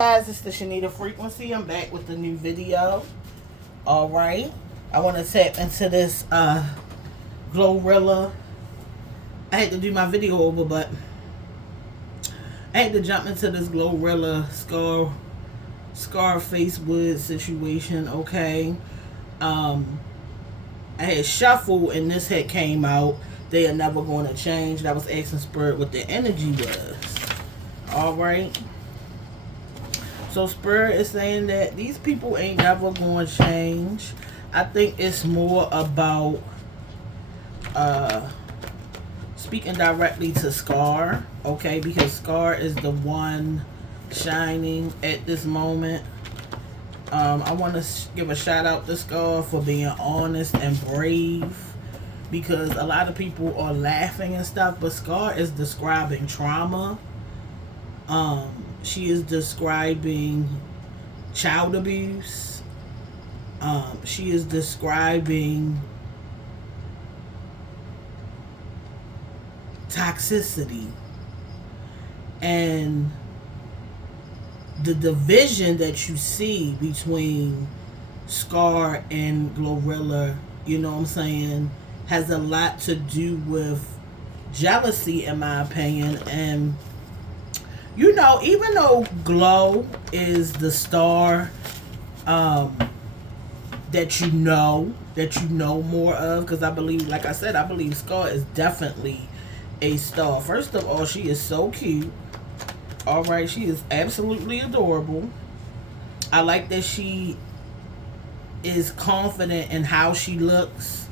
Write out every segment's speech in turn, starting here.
Guys, it's the Shanita Frequency. I'm back with a new video. Alright. I want to tap into this Glorilla. I had to do my video over, but I had to jump into this Glorilla Scarface Woods situation, okay? I had shuffled and this had came out. They are never going to change. I was asking Spirit what the energy was. Alright. So Spirit is saying that these people ain't never going to change. I think it's more about speaking directly to Scar, okay? Because Scar is the one shining at this moment. I want to give a shout out to Scar for being honest and brave, because a lot of people are laughing and stuff, but Scar is describing trauma. She is describing child abuse. She is describing toxicity and the division that you see between Scar and Glorilla, you know what I'm saying, has a lot to do with jealousy, in my opinion. And you know, even though Glow is the star that you know more of, because I believe, like I said, I believe Scar is definitely a star. First of all, she is so cute. All right, she is absolutely adorable. I like that she is confident in how she looks.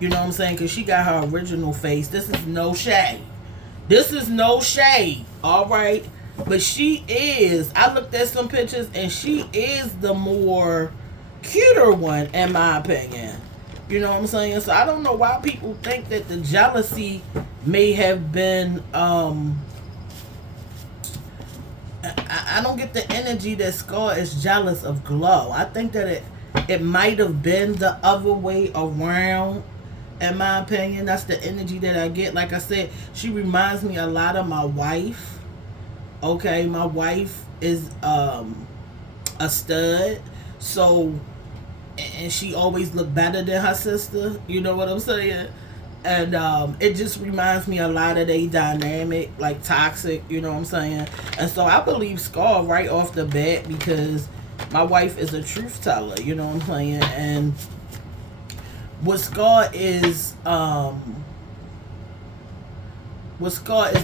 You know what I'm saying? Because she got her original face. This is no shade. This is no shade. All right. But she is, I looked at some pictures and she is the more cuter one, in my opinion. You know what I'm saying? So I don't know why people think that the jealousy may have been, I don't get the energy that Scar is jealous of Glow. I think that it might have been the other way around, in my opinion. That's the energy that I get. Like I said, she reminds me a lot of my wife. Okay, my wife is a stud, so, and she always looked better than her sister, you know what I'm saying? And it just reminds me a lot of they dynamic, like toxic, you know what I'm saying? And so I believe Scar right off the bat, because my wife is a truth teller, you know what I'm saying? And what Scar is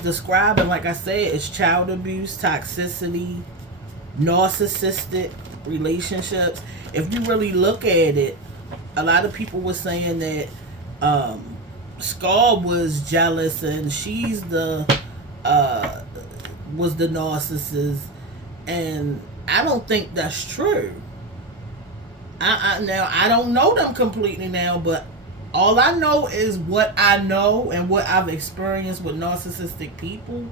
describing, like I said, is child abuse, toxicity, narcissistic relationships. If you really look at it, a lot of people were saying that Scar was jealous and she's the was the narcissist, and I don't think that's true. Now I don't know them completely now, but all I know is what I know and what I've experienced with narcissistic people.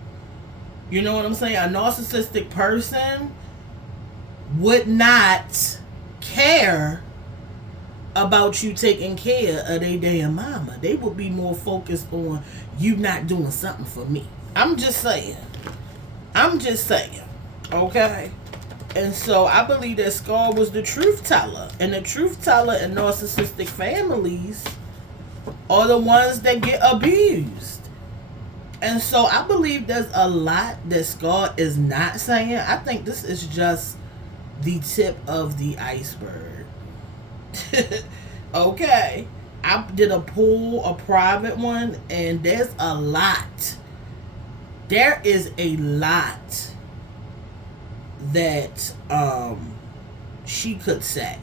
You know what I'm saying? A narcissistic person would not care about you taking care of their damn mama. They would be more focused on you not doing something for me. I'm just saying. Okay? And so I believe that Scar was the truth teller. And the truth teller in narcissistic families are the ones that get abused. And so I believe there's a lot that Scar is not saying. I think this is just the tip of the iceberg. Okay. I did a private one, and there's a lot. There is a lot that she could say.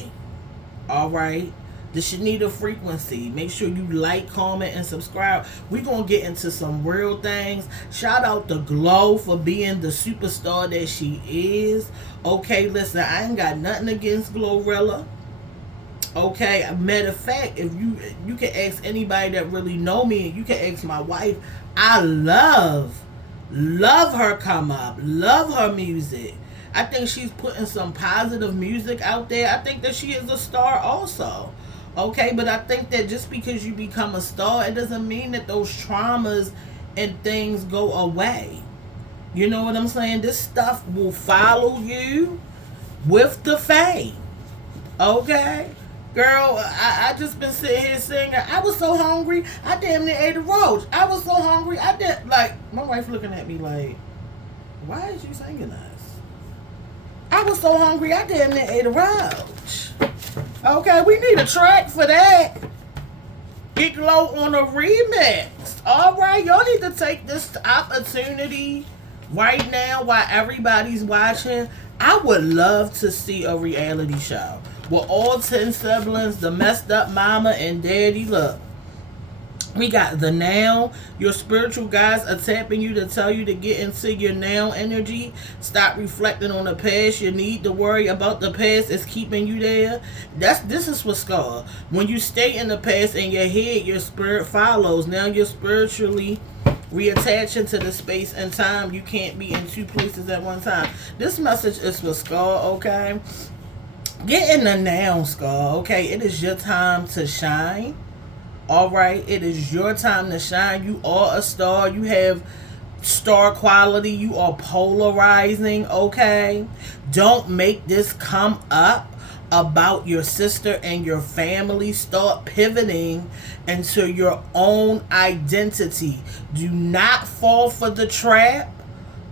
All right. The Shanita Frequency. Make sure you like, comment, and subscribe. We're going to get into some real things. Shout out to Glow for being the superstar that she is. Okay, listen, I ain't got nothing against Glorilla. Okay, matter of fact, if you can ask anybody that really know me, and you can ask my wife, I love her come up. Love her music. I think she's putting some positive music out there. I think that she is a star also. Okay, but I think that just because you become a star, it doesn't mean that those traumas and things go away. You know what I'm saying? This stuff will follow you with the fame. Okay? Girl, I just been sitting here singing. I was so hungry, I damn near ate a roach. I was so hungry, I did. Like, my wife looking at me like, why is you singing this? I was so hungry, I damn near ate a roach. Okay, we need a track for that. Get Glow on a remix. Alright, y'all need to take this opportunity right now while everybody's watching. I would love to see a reality show with all 10 siblings, the messed up mama and daddy. Look, we got the now. Your spiritual guides are tapping you to tell you to get into your now energy. Stop reflecting on the past. You need to worry about the past. It's keeping you there. This is for Scar. When you stay in the past in your head, your spirit follows. Now you're spiritually reattaching to the space and time. You can't be in two places at one time. This message is for Scar, okay? Get in the now, Scar, okay? It is your time to shine. Alright, it is your time to shine. You are a star. You have star quality. You are polarizing, okay? Don't make this come up about your sister and your family. Start pivoting into your own identity. Do not fall for the trap,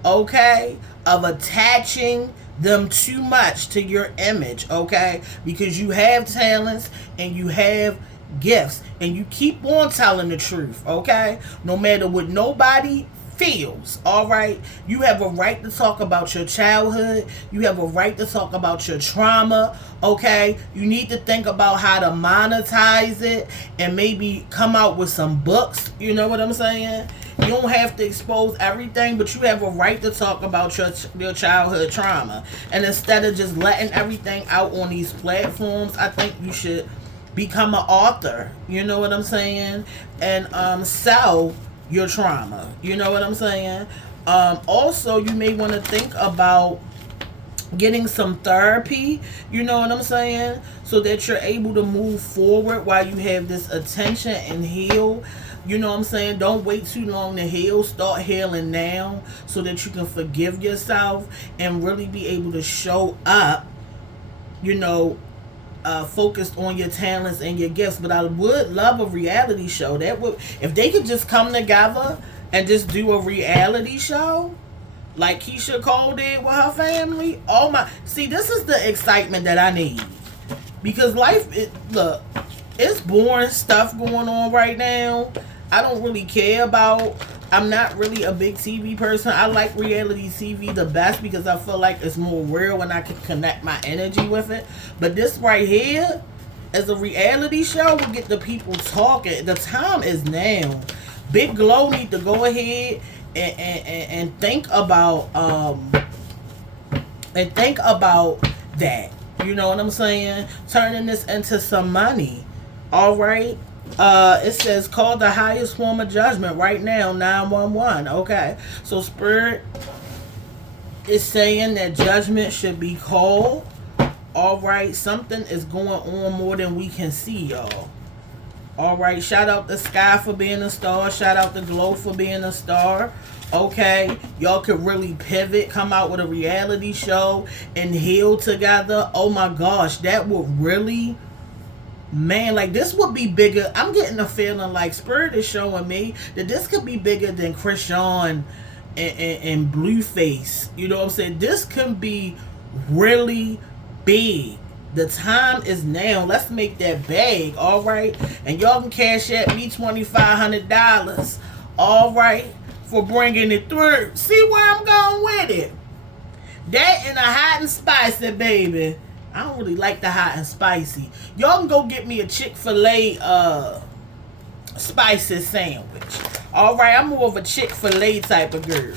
okay, of attaching them too much to your image, okay? Because you have talents and you have gifts, and you keep on telling the truth, okay? No matter what nobody feels, all right? You have a right to talk about your childhood. You have a right to talk about your trauma, okay? You need to think about how to monetize it and maybe come out with some books, you know what I'm saying? You don't have to expose everything, but you have a right to talk about your childhood trauma. And instead of just letting everything out on these platforms, I think you should become an author, you know what I'm saying, and sell your trauma, you know what I'm saying. Also, you may want to think about getting some therapy, you know what I'm saying, so that you're able to move forward while you have this attention and heal. You know what I'm saying? Don't wait too long to heal. Start healing now so that you can forgive yourself and really be able to show up, you know, focused on your talents and your gifts. But I would love a reality show. That would, if they could just come together and just do a reality show like Keisha Cole did with her family. Oh my, see, this is the excitement that I need. Because life, look, it's boring stuff going on right now. I don't really care about, I'm not really a big TV person. I like reality TV the best because I feel like it's more real and I can connect my energy with it. But this right here, as a reality show, will get the people talking. The time is now. Big Glow need to go ahead and think about that. You know what I'm saying? Turning this into some money. All right. It says call the highest form of judgment right now, 911. Okay, so Spirit is saying that judgment should be called. All right, something is going on more than we can see, y'all. All right, shout out to Sky for being a star. Shout out to Glow for being a star. Okay, y'all could really pivot, come out with a reality show and heal together. Oh my gosh, that would really, man, like this would be bigger. I'm getting a feeling like Spirit is showing me that this could be bigger than Krishan and Blueface. You know what I'm saying? This can be really big. The time is now. Let's make that bag, all right? And y'all can cash at me $2,500, all right, for bringing it through. See where I'm going with it? That and a hot and spicy, baby. I don't really like the hot and spicy. Y'all can go get me a Chick-fil-A spicy sandwich. All right, I'm more of a Chick-fil-A type of girl.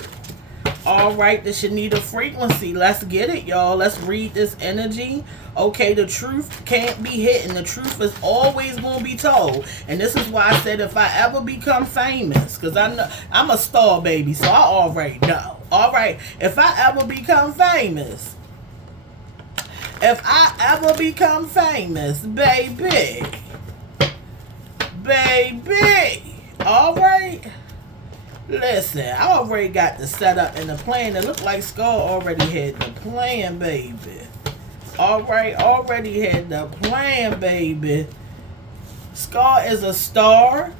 All right, the Shanita frequency. Let's get it, y'all. Let's read this energy. Okay, the truth can't be hidden. The truth is always going to be told. And this is why I said if I ever become famous, because I know I'm a star, baby, so I already know. All right, if I ever become famous, baby, all right, Listen, I already got the setup and the plan. It looked like Scar already had the plan, baby. Alright, already had the plan, baby. Scar is a star.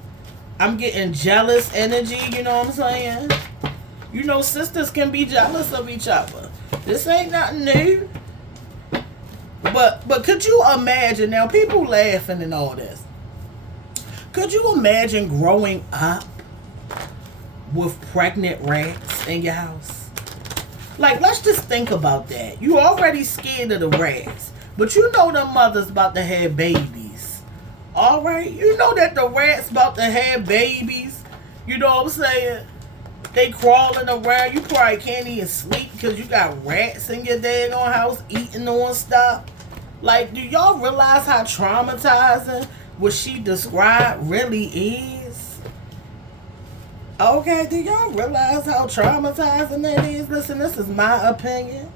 I'm getting jealous energy, you know what I'm saying? You know, sisters can be jealous of each other. This ain't nothing new. But could you imagine, now people laughing and all this. Could you imagine growing up with pregnant rats in your house? Like, let's just think about that. You already scared of the rats, but you know the mother's about to have babies. Alright? You know that the rats about to have babies. You know what I'm saying? They crawling around. You probably can't even sleep because you got rats in your daggone house eating on stuff. Like, do y'all realize how traumatizing what she described really is? Okay, do y'all realize how traumatizing that is? Listen, this is my opinion.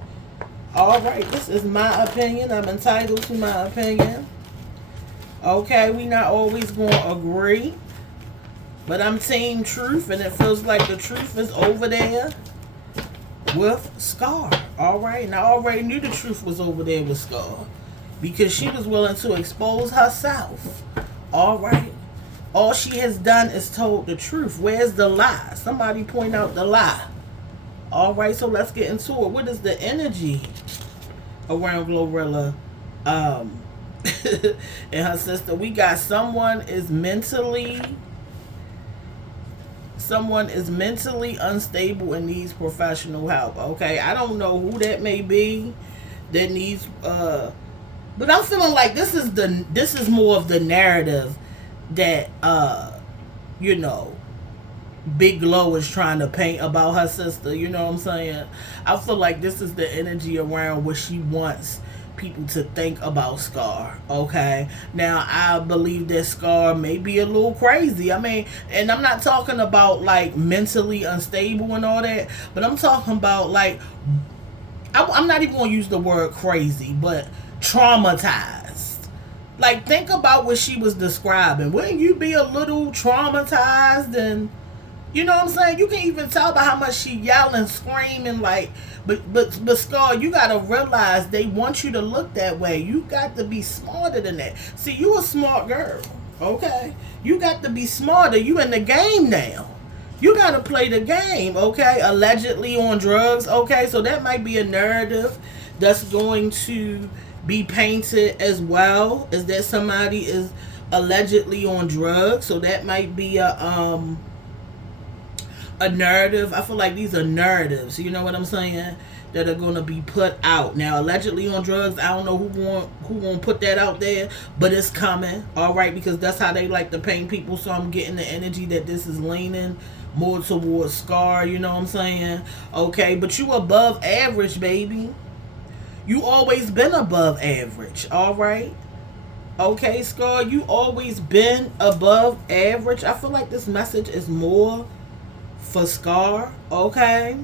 Alright, this is my opinion. I'm entitled to my opinion. Okay, we not always going to agree. But I'm team truth, and it feels like the truth is over there with Scar. Alright, and I already knew the truth was over there with Scar. Because she was willing to expose herself. Alright. All she has done is told the truth. Where's the lie? Somebody point out the lie. Alright, so let's get into it. What is the energy around Glorilla and her sister? We got someone is mentally unstable and needs professional help. Okay, I don't know who that may be that needs but I'm feeling like this is more of the narrative that you know, Big Glow is trying to paint about her sister. You know what I'm saying? I feel like this is the energy around what she wants people to think about Scar. Okay, now I believe that Scar may be a little crazy. I mean, and I'm not talking about like mentally unstable and all that, but I'm talking about like I'm not even gonna use the word crazy, but traumatized. Like, think about what she was describing. Wouldn't you be a little traumatized? And you know what I'm saying? You can even tell by how much she yelling, screaming, like, but Scar, you gotta realize they want you to look that way. You got to be smarter than that. See, you a smart girl, okay? You got to be smarter. You in the game now. You gotta play the game, okay? Allegedly on drugs, okay? So that might be a narrative that's going to be painted as well, is that somebody is allegedly on drugs. So that might be a narrative. I feel like these are narratives, you know what I'm saying, that are going to be put out. Now, allegedly on drugs, I don't know who won't put that out there, but it's coming, all right, because that's how they like to paint people. So I'm getting the energy that this is leaning more towards Scar, you know what I'm saying? Okay, but you above average, baby. You always been above average, all right? Okay, Scar, you always been above average. I feel like this message is more for Scar, okay?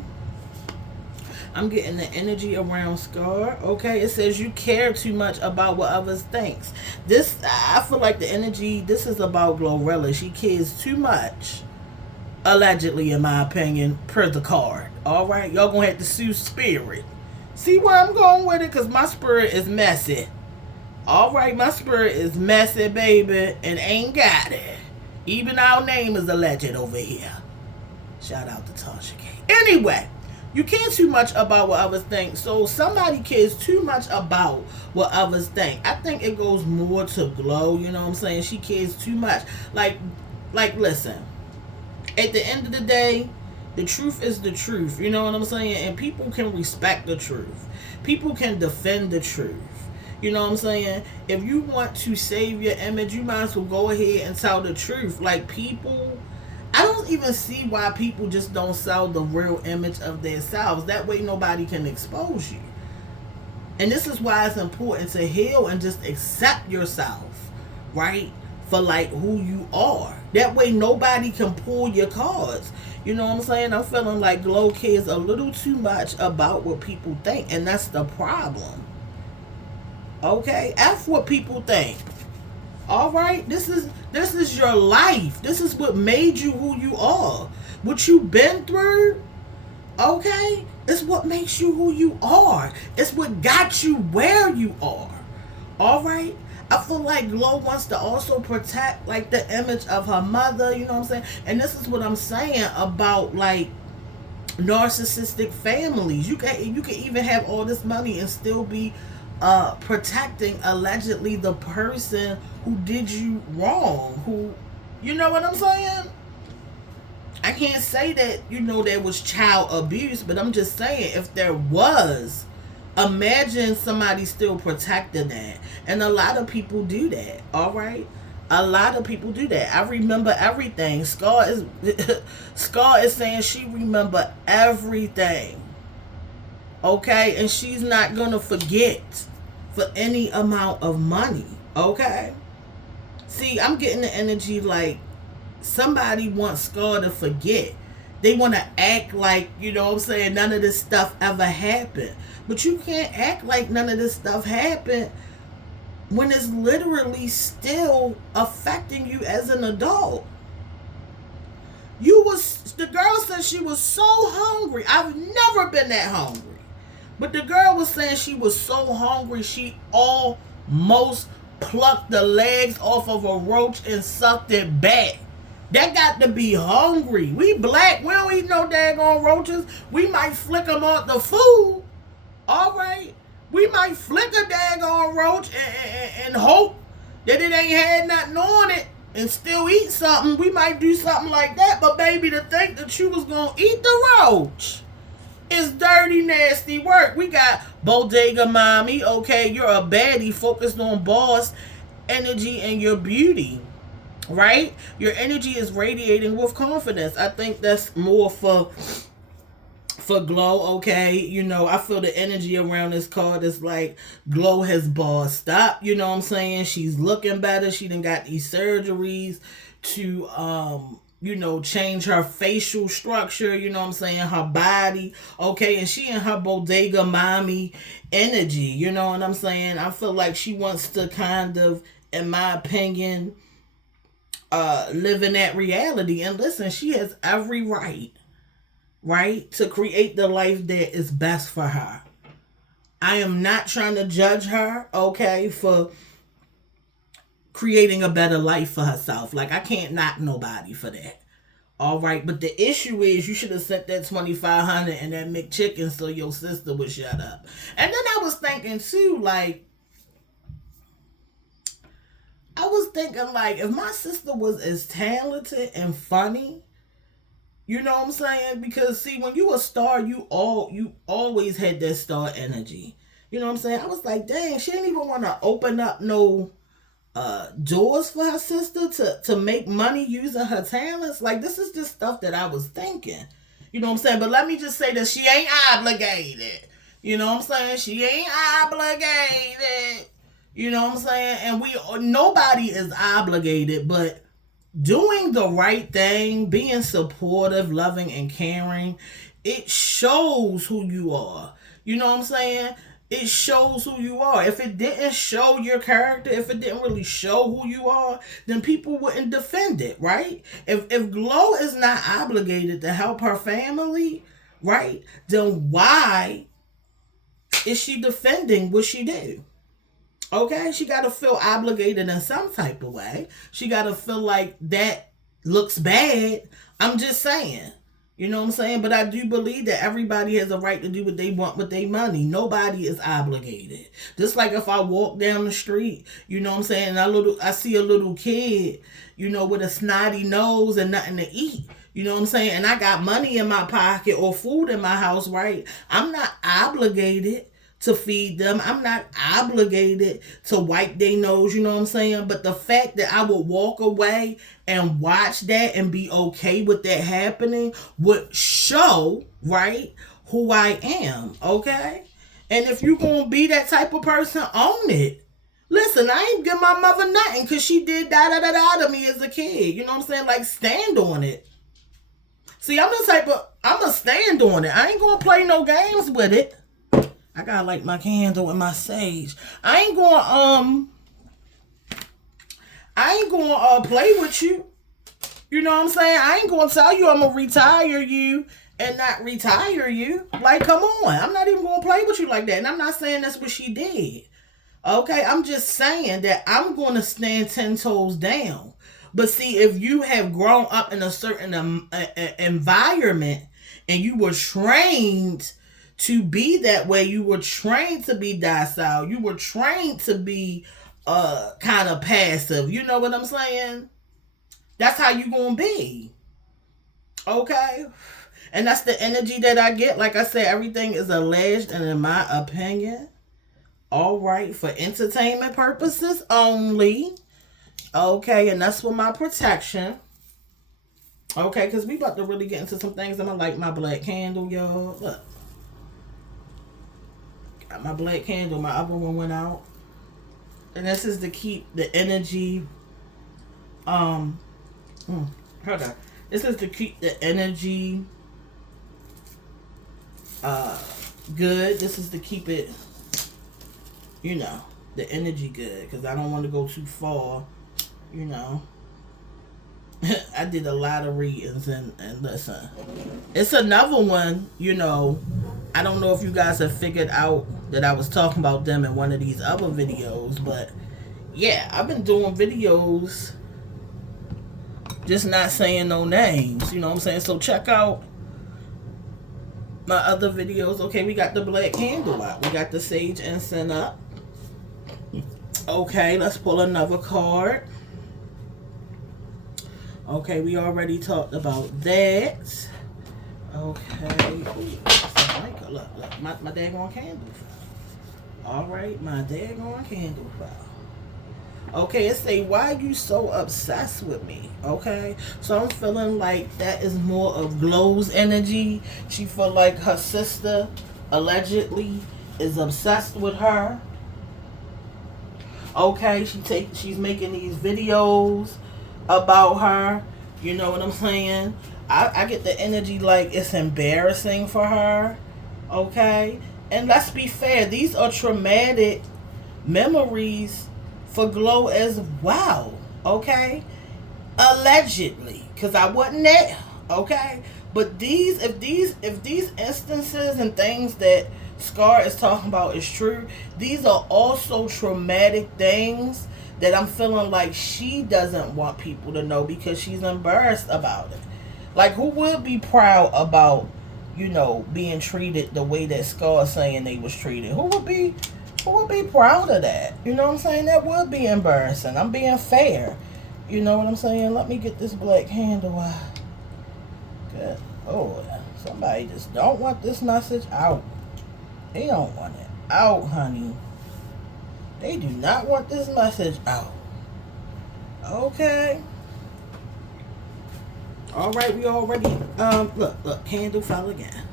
I'm getting the energy around Scar, okay? It says you care too much about what others think. This, I feel like the energy, this is about Glorilla. She cares too much, allegedly, in my opinion, per the card, all right? Y'all gonna have to sue Spirit. See where I'm going with it? Because my spirit is messy. Alright, my spirit is messy, baby, and ain't got it. Even our name is a legend over here. Shout out to Tasha K. Anyway, you care too much about what others think. So somebody cares too much about what others think. I think it goes more to Glow, you know what I'm saying? She cares too much. Like listen, at the end of the day, the truth is the truth, you know what I'm saying? And people can respect the truth. People can defend the truth. You know what I'm saying? If you want to save your image, you might as well go ahead and tell the truth. Like, people, I don't even see why people just don't sell the real image of themselves. That way nobody can expose you. And this is why it's important to heal and just accept yourself, right? For like who you are. That way nobody can pull your cards. You know what I'm saying? I'm feeling like Glow cares a little too much about what people think. And that's the problem. Okay? F what people think. Alright? This is your life. This is what made you who you are. What you've been through, okay, it's what makes you who you are. It's what got you where you are. All right. I feel like Glow wants to also protect like the image of her mother, you know what I'm saying? And this is what I'm saying about like narcissistic families. You can even have all this money and still be protecting allegedly the person who did you wrong, who, you know what I'm saying? I can't say that, there was child abuse, but I'm just saying if there was, imagine somebody still protecting that. And a lot of people do that, all right? A lot of people do that. I remember everything. Scar is saying she remember everything. Okay? And she's not gonna forget for any amount of money. Okay? See, I'm getting the energy like somebody wants Scar to forget. They want to act like, what I'm saying, none of this stuff ever happened. But you can't act like none of this stuff happened when it's literally still affecting you as an adult. The girl said she was so hungry. I've never been that hungry. But the girl was saying she was so hungry she almost plucked the legs off of a roach and sucked it back. That got to be hungry. We black. We don't eat no daggone roaches. We might flick them off the food. All right. We might flick a daggone roach and hope that it ain't had nothing on it and still eat something. We might do something like that. But baby, to think that you was going to eat the roach is dirty, nasty work. We got Bodega Mommy. Okay, you're a baddie focused on boss energy and your beauty. Right? Your energy is radiating with confidence. I think that's more for Glow, okay? I feel the energy around this card is like Glow has bossed up, you know what I'm saying? She's looking better. She done got these surgeries to change her facial structure, you know what I'm saying? Her body, okay? And she in her Bodega Mommy energy, you know what I'm saying? I feel like she wants to kind of, in my opinion, live in that reality. And listen, she has every right, to create the life that is best for her. I am not trying to judge her, okay, for creating a better life for herself. Like, I can't knock nobody for that. All right, but the issue is you should have sent that 2,500 and that McChicken so your sister would shut up. And then I was thinking too, like, if my sister was as talented and funny, you know what I'm saying? Because see, when you a star, you always had that star energy. You know what I'm saying? I was like, dang, she didn't even want to open up no doors for her sister to make money using her talents. Like, this is just stuff that I was thinking. You know what I'm saying? But let me just say that she ain't obligated. You know what I'm saying? She ain't obligated. You know what I'm saying? And nobody is obligated, but doing the right thing, being supportive, loving, and caring, it shows who you are. You know what I'm saying? It shows who you are. If it didn't show your character, if it didn't really show who you are, then people wouldn't defend it, right? If Glow is not obligated to help her family, right, then why is she defending what she did? Okay, she got to feel obligated in some type of way. She got to feel like that looks bad. I'm just saying. You know what I'm saying? But I do believe that everybody has a right to do what they want with their money. Nobody is obligated. Just like if I walk down the street, you know what I'm saying, and I see a little kid, with a snotty nose and nothing to eat. You know what I'm saying? And I got money in my pocket or food in my house, right? I'm not obligated to feed them. I'm not obligated to wipe their nose, you know what I'm saying? But the fact that I would walk away and watch that and be okay with that happening would show, right, who I am, okay? And if you're going to be that type of person, own it. Listen, I ain't give my mother nothing because she did da-da-da-da to me as a kid. You know what I'm saying? Like, stand on it. See, I'm the type of, I'm going to stand on it. I ain't going to play no games with it. I gotta light my candle and my sage. I ain't gonna play with you. You know what I'm saying? I ain't gonna tell you I'm gonna retire you and not retire you. Like, come on. I'm not even gonna play with you like that. And I'm not saying that's what she did. Okay, I'm just saying that I'm gonna stand 10 toes down. But see, if you have grown up in a certain environment and you were trained to be that way, you were trained to be docile, you were trained to be kind of passive. You know what I'm saying? That's how you gonna be. Okay? And that's the energy that I get. Like I said, everything is alleged, and in my opinion, all right, for entertainment purposes only. Okay, and that's for my protection. Okay, because we about to really get into some things. I'm gonna light my black candle, y'all. Look. Got my black candle. My other one went out. And this is to keep the energy. Hold on. This is to keep the energy good. This is to keep it, you know, the energy good. Because I don't want to go too far, you know. I did a lot of readings, and listen, it's another one, you know. I don't know if you guys have figured out that I was talking about them in one of these other videos, but yeah, I've been doing videos just not saying no names, you know what I'm saying? So check out my other videos. Okay, we got the black candle out. We got the sage incense up. Okay, let's pull another card. Okay, we already talked about that. Okay. Ooh, look, my daggone candle fell. Alright, my daggone candle fell. Okay, it say, why you so obsessed with me? Okay, so I'm feeling like that is more of Glow's energy. She feel like her sister, allegedly, is obsessed with her. Okay, she's making these videos about her. You know what I'm saying? I get the energy like it's embarrassing for her. Okay? And let's be fair, these are traumatic memories for Glow as well. Okay? Allegedly. Because I wasn't there. Okay? But if these instances and things that Scar is talking about is true, these are also traumatic things that I'm feeling like she doesn't want people to know because she's embarrassed about it. Like, who would be proud about, you know, being treated the way that Scar is saying they was treated? Who would be proud of that? You know what I'm saying? That would be embarrassing. I'm being fair. You know what I'm saying? Let me get this black candle out. Good. Oh, somebody just don't want this message out. They don't want it out, honey. They do not want this message out. Okay. Alright, we already look, candle fell again.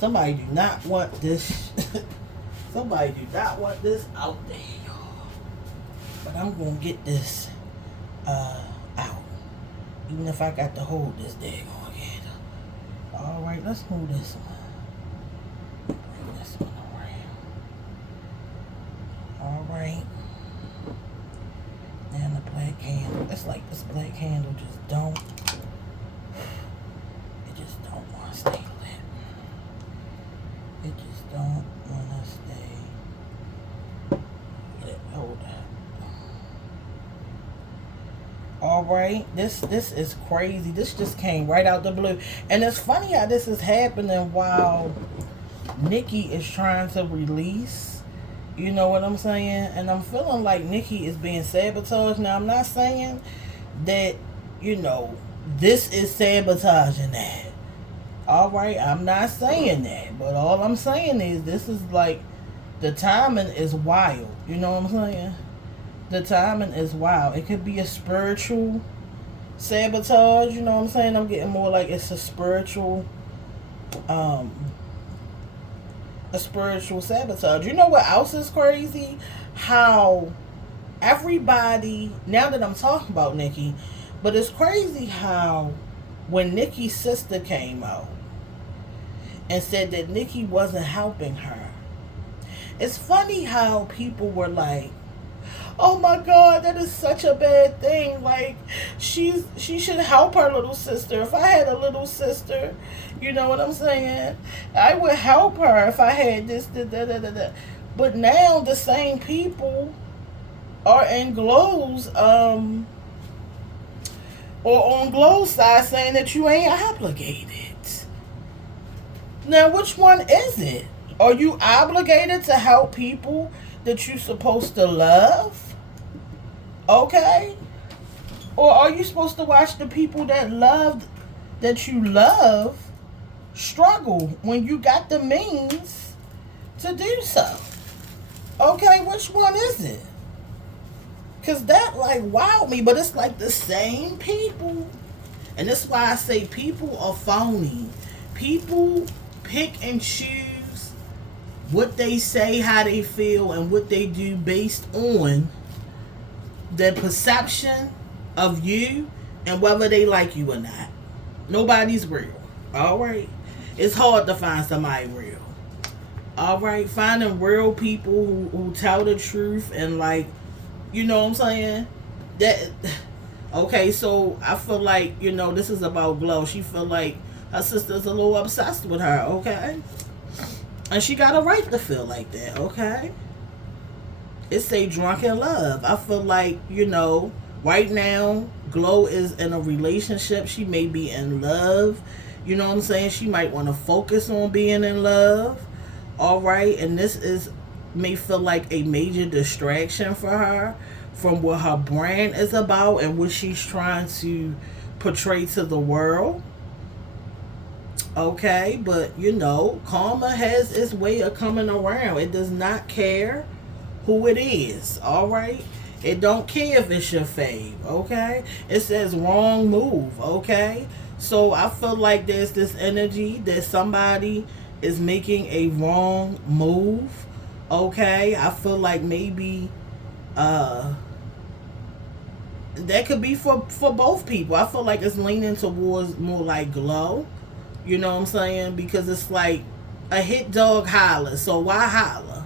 Somebody do not want this somebody do not want this out there, y'all. But I'm gonna get this out. Even if I got to hold this daggone candle. Alright, let's move this one. Bring this one around. Alright. Now the black candle. It's like this black candle just don't. It just don't want to stay lit. It just don't want to stay lit. Hold up. Alright. This is crazy. This just came right out the blue. And it's funny how this is happening while Nikki is trying to release. You know what I'm saying? And I'm feeling like Nikki is being sabotaged. Now, I'm not saying that, you know, this is sabotaging that. Alright, I'm not saying that. But all I'm saying is this is like, the timing is wild. You know what I'm saying? The timing is wild. It could be a spiritual sabotage. You know what I'm saying? I'm getting more like it's a spiritual sabotage. You know what else is crazy? How everybody, now that I'm talking about Nikki, but it's crazy how when Nikki's sister came out and said that Nikki wasn't helping her, it's funny how people were like, Oh my God, that is such a bad thing. Like, she should help her little sister. If I had a little sister, you know what I'm saying? I would help her if I had this, da, da, da, da, da. But now the same people are in Glow's or on Glow's side saying that you ain't obligated. Now, which one is it? Are you obligated to help people that you're supposed to love? Okay? Or are you supposed to watch the people that you love struggle when you got the means to do so? Okay, which one is it? Because that like wowed me, but it's like the same people. And that's why I say people are phony. People pick and choose what they say, how they feel, and what they do based on the perception of you and whether they like you or not. Nobody's real. Alright? It's hard to find somebody real. Alright? Finding real people who tell the truth and like, you know what I'm saying? That okay, so I feel like, you know, this is about Glow. She feel like her sister's a little obsessed with her, okay? And she got a right to feel like that, okay? It's a drunken love. I feel like, you know, right now, Glow is in a relationship. She may be in love. You know what I'm saying? She might want to focus on being in love. Alright? And this may feel like a major distraction for her from what her brand is about and what she's trying to portray to the world. Okay, but you know, karma has its way of coming around. It does not care who it is. Alright? It don't care if it's your fave. Okay? It says wrong move. Okay? So I feel like there's this energy that somebody is making a wrong move. Okay? I feel like maybe that could be for both people. I feel like it's leaning towards more like Glow. You know what I'm saying? Because it's like a hit dog holler. So why holler?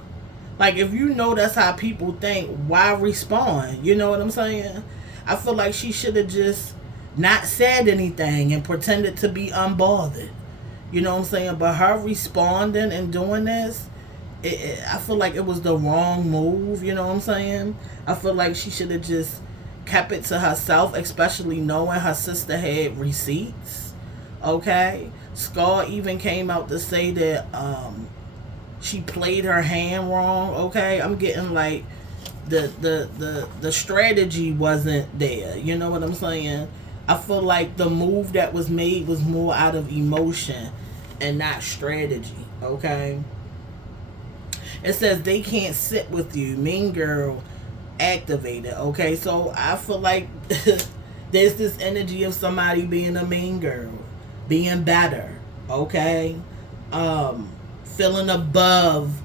Like, if you know that's how people think, why respond? You know what I'm saying? I feel like she should have just not said anything and pretended to be unbothered. You know what I'm saying? But her responding and doing this, I feel like it was the wrong move. You know what I'm saying? I feel like she should have just kept it to herself, especially knowing her sister had receipts. Okay? Scar even came out to say that she played her hand wrong. Okay? I'm getting like the strategy wasn't there. You know what I'm saying? I feel like the move that was made was more out of emotion and not strategy. Okay? It says they can't sit with you. Mean Girl activated. Okay? So I feel like there's this energy of somebody being a mean girl. Being better. Okay? Feeling above,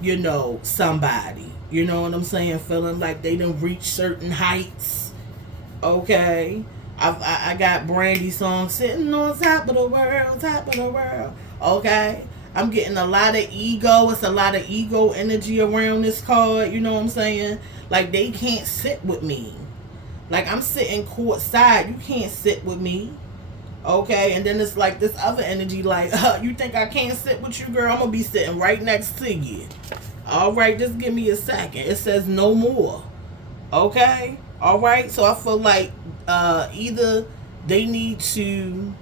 you know, somebody. You know what I'm saying? Feeling like they done reached certain heights. Okay? I got Brandy song sitting on top of the world, top of the world. Okay? I'm getting a lot of ego. It's a lot of ego energy around this card. You know what I'm saying? Like, they can't sit with me. Like, I'm sitting courtside. You can't sit with me. Okay? And then it's like this other energy like, you think I can't sit with you, girl? I'm going to be sitting right next to you. Alright, just give me a second. It says no more. Okay? Alright? So I feel like either they need to...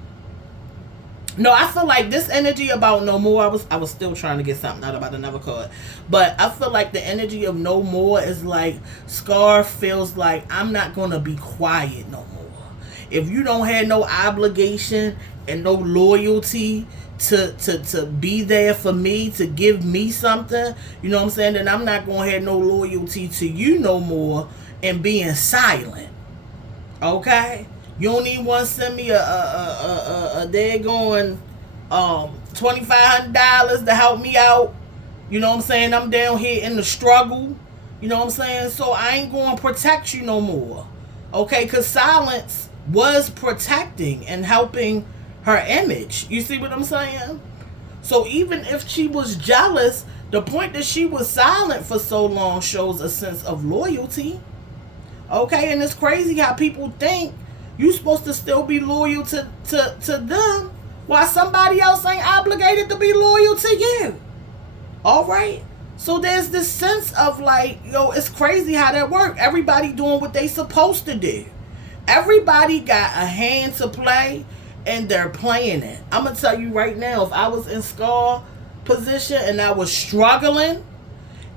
No, I feel like this energy about no more, I was still trying to get something out about another card. But I feel like the energy of no more is like Scar feels like I'm not going to be quiet no more. If you don't have no obligation and no loyalty to be there for me, to give me something, you know what I'm saying, then I'm not going to have no loyalty to you no more and being silent. Okay? You don't even want to send me a daggone $2,500 to help me out. You know what I'm saying? I'm down here in the struggle. You know what I'm saying? So I ain't going to protect you no more. Okay? Because silence was protecting and helping her image. You see what I'm saying? So even if she was jealous The point that she was silent for so long shows a sense of loyalty. Okay, and it's crazy how people think you supposed to still be loyal to them while somebody else ain't obligated to be loyal to you. All right? So there's this sense of like, yo, it's crazy how that works. Everybody doing what they supposed to do. Everybody got a hand to play and they're playing it. I'm going to tell you right now, if I was in Scar position and I was struggling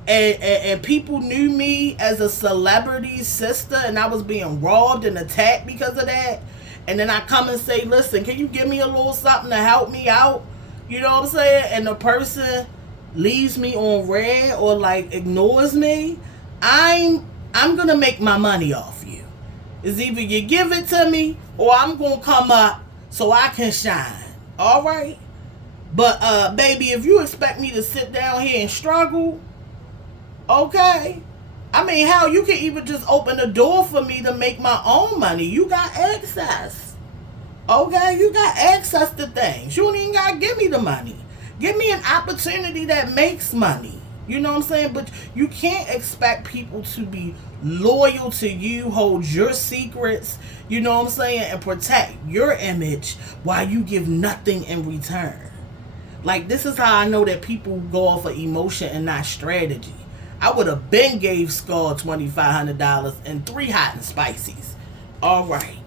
and people knew me as a celebrity sister and I was being robbed and attacked because of that, and then I come and say, listen, can you give me a little something to help me out? You know what I'm saying? And the person leaves me on red or like ignores me, I'm gonna make my money off you. It's either you give it to me or I'm gonna come up so I can shine. All right? But baby, if you expect me to sit down here and struggle, okay. I mean, hell, you can even just open the door for me to make my own money. You got access. Okay? You got access to things. You don't even gotta give me the money. Give me an opportunity that makes money. You know what I'm saying? But you can't expect people to be loyal to you, hold your secrets, you know what I'm saying, and protect your image while you give nothing in return. Like, this is how I know that people go off of emotion and not strategy. I would have been gave Skull $2,500 and 3 hot and spices. All right.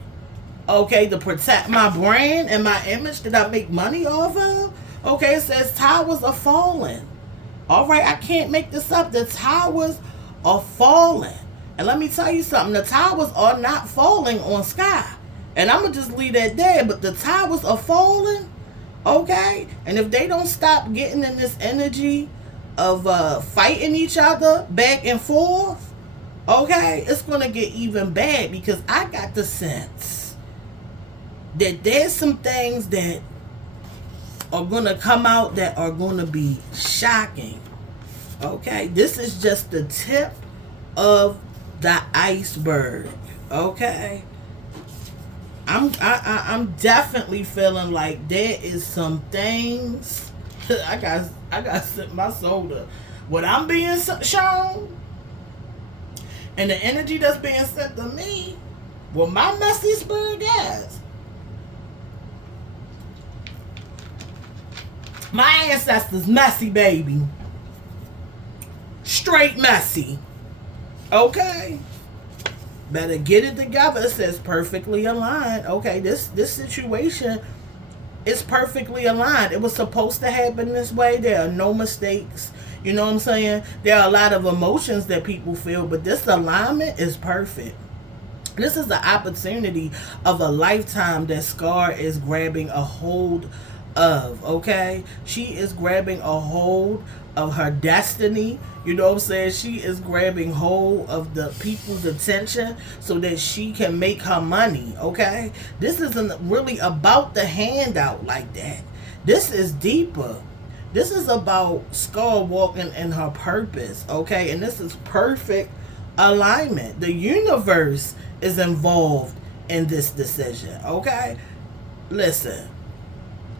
Okay, to protect my brand and my image that I make money off of. Okay, it says towers are falling. All right, I can't make this up. The towers are falling. And let me tell you something. The towers are not falling on Sky. And I'm going to just leave that there. But the towers are falling. Okay? And if they don't stop getting in this energy of fighting each other back and forth, okay, it's going to get even bad. Because I got the sense that there's some things that are going to come out that are going to be shocking. Okay? This is just the tip of the iceberg. Okay? I'm definitely feeling like there is some things I got to sip my soda. What I'm being shown and the energy that's being sent to me, well, my messy spirit guys, my ancestors messy, baby. Straight messy. Okay? Better get it together. It says perfectly aligned. Okay, this situation is perfectly aligned. It was supposed to happen this way. There are no mistakes. You know what I'm saying? There are a lot of emotions that people feel, but this alignment is perfect. This is the opportunity of a lifetime that Scar is grabbing a hold of, okay? She is grabbing a hold of her destiny. You know what I'm saying? She is grabbing hold of the people's attention so that she can make her money, okay? This isn't really about the handout like that. This is deeper. This is about Scar walking in her purpose, okay? And this is perfect alignment. The universe is involved in this decision, okay? Listen.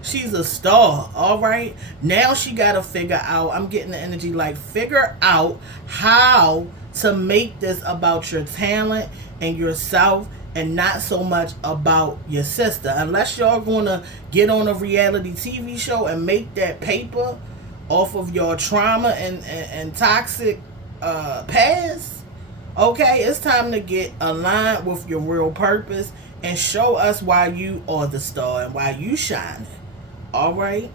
She's a star, all right? Now she got to figure out, I'm getting the energy like, figure out how to make this about your talent and yourself and not so much about your sister. Unless y'all going to get on a reality TV show and make that paper off of your trauma and toxic past, okay, it's time to get aligned with your real purpose and show us why you are the star and why you shining. All right,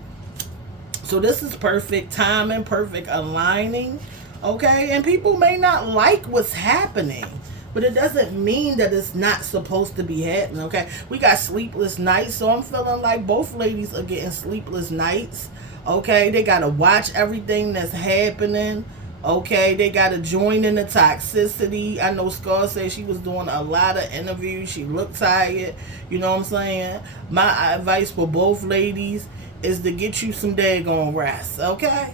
so this is perfect timing, perfect aligning, okay? And people may not like what's happening, but it doesn't mean that it's not supposed to be happening, okay? We got sleepless nights, so I'm feeling like both ladies are getting sleepless nights, okay? They got to watch everything that's happening, okay? They got to join in the toxicity. I know Scar said she was doing a lot of interviews. She looked tired. You know what I'm saying? My advice for both ladies is to get you some daggone rest, okay?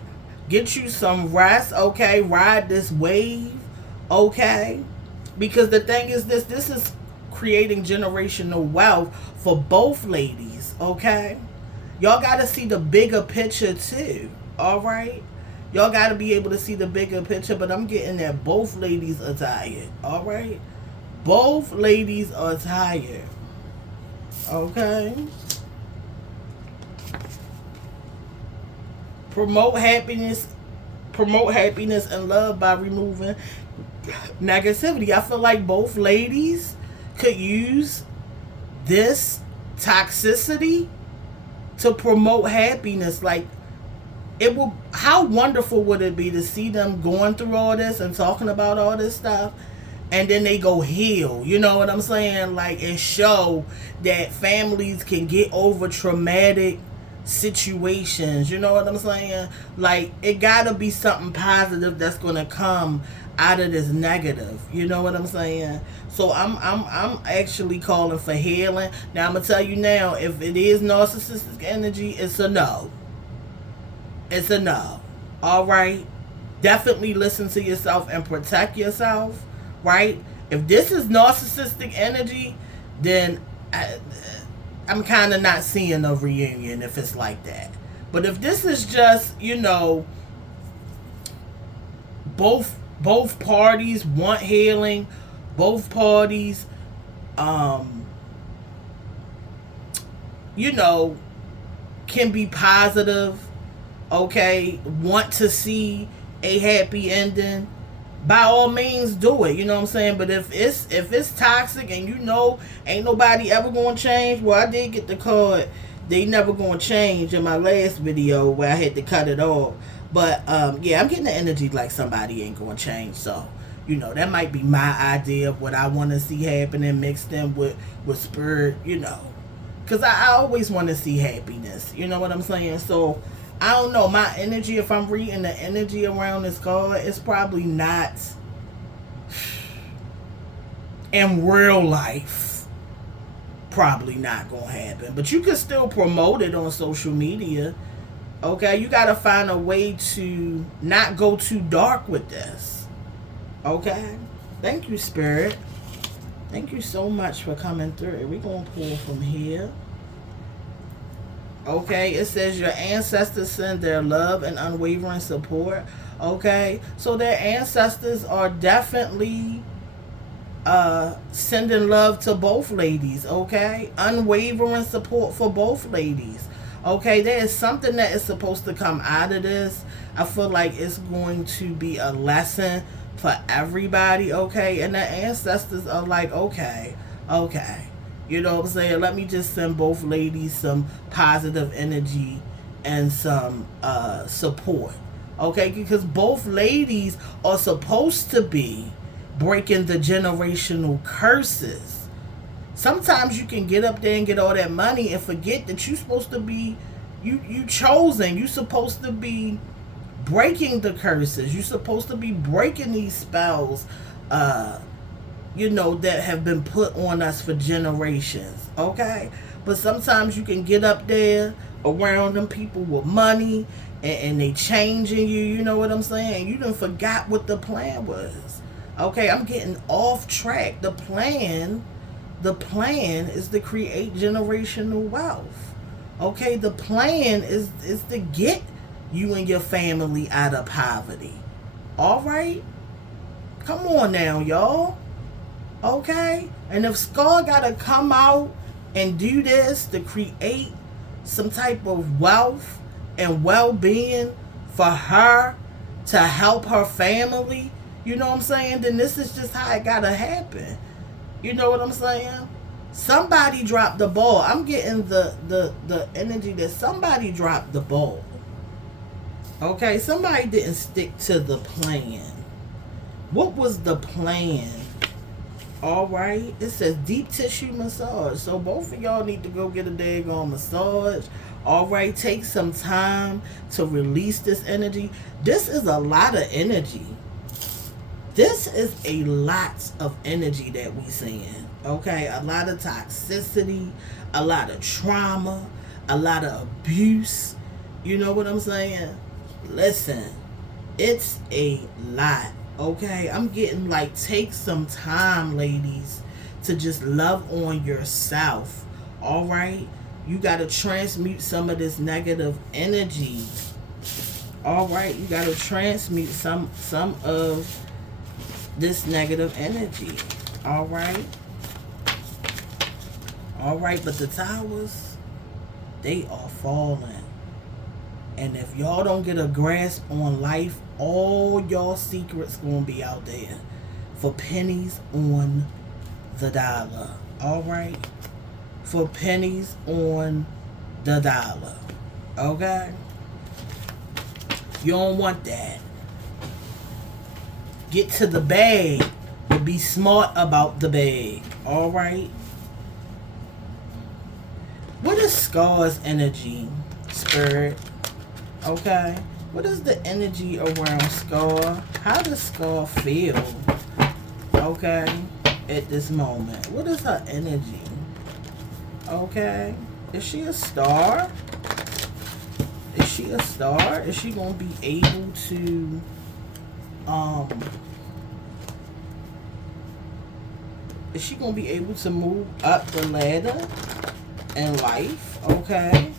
Get you some rest, okay? Ride this wave, okay? Because the thing is this is creating generational wealth for both ladies, okay? Y'all got to see the bigger picture too, all right? Y'all got to be able to see the bigger picture, but I'm getting that both ladies are tired. All right? Both ladies are tired. Okay? Promote happiness and love by removing negativity. I feel like both ladies could use this toxicity to promote happiness. Like, it will, how wonderful would it be to see them going through all this and talking about all this stuff, and then they go heal, you know what I'm saying? Like, and show that families can get over traumatic situations, you know what I'm saying? Like, it gotta be something positive that's gonna come out of this negative, you know what I'm saying? So I'm actually calling for healing. Now I'm gonna tell you now, if it is narcissistic energy, it's a no. It's a no. All right? Definitely listen to yourself and protect yourself, right? If this is narcissistic energy, then I'm kind of not seeing a reunion if it's like that. But if this is just, you know, both parties want healing, both parties, you know, can be positive, okay, want to see a happy ending, by all means do it, you know what I'm saying? But if it's toxic and you know ain't nobody ever gonna change, well, I did get the card they never gonna change in my last video where I had to cut it off. But yeah, I'm getting the energy like somebody ain't gonna change. So, you know, that might be my idea of what I want to see happening mixed in with spirit, you know, because I always want to see happiness, you know what I'm saying? So I don't know, my energy, if I'm reading the energy around this card, it's probably not in real life, probably not gonna happen. But you can still promote it on social media. Okay, you gotta find a way to not go too dark with this. Okay, thank you, Spirit. Thank you so much for coming through. We're gonna pull from here. Okay, it says your ancestors send their love and unwavering support. Okay, so their ancestors are definitely sending love to both ladies. Okay, unwavering support for both ladies. Okay, there is something that is supposed to come out of this. I feel like it's going to be a lesson for everybody. Okay, and the ancestors are like, okay. You know what I'm saying? Let me just send both ladies some positive energy and some support. Okay? Because both ladies are supposed to be breaking the generational curses. Sometimes you can get up there and get all that money and forget that you're supposed to be, you chosen. You're supposed to be breaking the curses. You're supposed to be breaking these spells, you know, that have been put on us for generations, okay? But sometimes you can get up there around them people with money and they changing you, you know what I'm saying? You done forgot what the plan was, okay? I'm getting off track. The plan is to create generational wealth, okay? The plan is to get you and your family out of poverty, all right? Come on now, y'all. Okay? And if Scar gotta come out and do this to create some type of wealth and well-being for her to help her family, you know what I'm saying? Then this is just how it gotta happen. You know what I'm saying? Somebody dropped the ball. I'm getting the energy that somebody dropped the ball. Okay? Somebody didn't stick to the plan. What was the plan? All right, it says deep tissue massage. So both of y'all need to go get a daggone massage. All right, take some time to release this energy. This is a lot of energy. This is a lot of energy that we seeing. Okay, a lot of toxicity, a lot of trauma, a lot of abuse. You know what I'm saying? Listen, it's a lot. Okay, I'm getting like, take some time, ladies, to just love on yourself. All right, you got to transmute some of this negative energy. All right, you gotta transmute some of this negative energy. All right. All right, but the towers, they are falling. And if y'all don't get a grasp on life, all y'all secrets gonna be out there for pennies on the dollar. All right, for pennies on the dollar. Okay, you don't want that. Get to the bag, but be smart about the bag. All right. What is Scar's energy, Spirit? Okay. What is the energy around Scar? How does Scar feel? Okay. At this moment. What is her energy? Okay. Is she a star? Is she a star? Is she gonna be able to is she gonna be able to move up the ladder in life? Okay.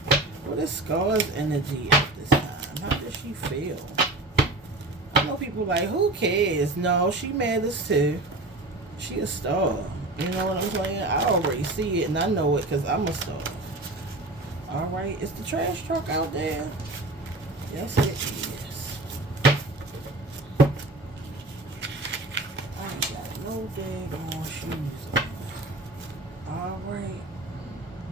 What is Scar's energy at this time? How does she feel? I know people like, who cares? No, she matters too. She a star. You know what I'm saying? I already see it and I know it because I'm a star. Alright, is the trash truck out there? Yes, it is. I ain't got no daggone shoes on. Alright.